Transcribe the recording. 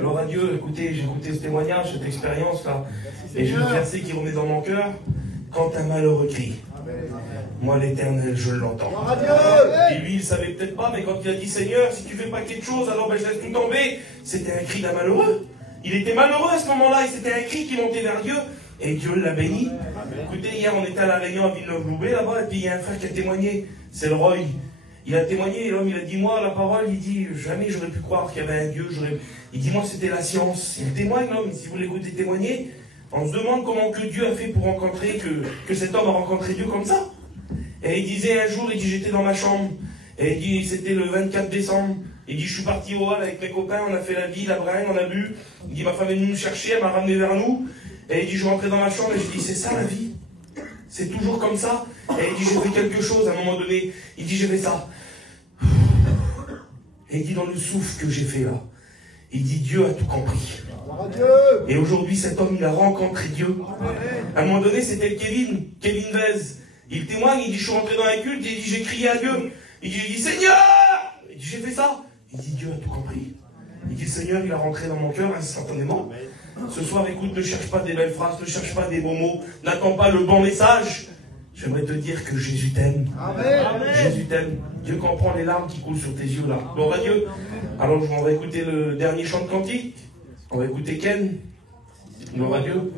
Gloire à Dieu, écoutez, j'ai écouté ce témoignage, cette expérience-là, et j'ai le verset qui remet dans mon cœur. Quand un malheureux crie, moi l'Éternel, je l'entends. Et lui, il ne savait peut-être pas, mais quand il a dit, Seigneur, si tu ne fais pas quelque chose, alors je laisse tout tomber, c'était un cri d'un malheureux. Il était malheureux à ce moment-là, et c'était un cri qui montait vers Dieu, et Dieu l'a béni. Écoutez, hier, on était à La Réunion à Villeneuve-Loubet, là-bas, et puis il y a un frère qui a témoigné, c'est le Roy. Il a témoigné, et l'homme, il a dit, moi, la parole, il dit, jamais j'aurais pu croire qu'il y avait un Dieu, il dit, moi, c'était la science. Il témoigne, l'homme, si vous l'écoutez témoigner, on se demande comment que Dieu a fait pour rencontrer, que cet homme a rencontré Dieu comme ça. Et il disait un jour, il dit, j'étais dans ma chambre, et il dit, c'était le 24 décembre, il dit, je suis parti au hall avec mes copains, on a fait la vie, la bringue, on a bu, il dit, ma femme est venue nous chercher, elle m'a ramené vers nous, et il dit, je rentrais dans ma chambre, et je dis, c'est ça la vie, c'est toujours comme ça, et il dit, j'ai fait quelque chose à un moment donné, il dit, j'ai fait ça, et il dit, dans le souffle que j'ai fait là, il dit, Dieu a tout compris. Et aujourd'hui, cet homme, il a rencontré Dieu. À un moment donné, c'était Kevin Vez. Il témoigne, il dit, je suis rentré dans un culte, il dit, j'ai crié à Dieu. Il dit, Seigneur! Il dit, j'ai fait ça. Il dit, Dieu a tout compris. Il dit, le Seigneur, il a rentré dans mon cœur instantanément. Ce soir, écoute, ne cherche pas des belles phrases, ne cherche pas des beaux mots, n'attends pas le bon message. J'aimerais te dire que Jésus t'aime. Jésus t'aime. Dieu comprend les larmes qui coulent sur tes yeux là. Gloire à Dieu. Alors, on va écouter le dernier chant de cantique. On va écouter Ken. Gloire à Dieu.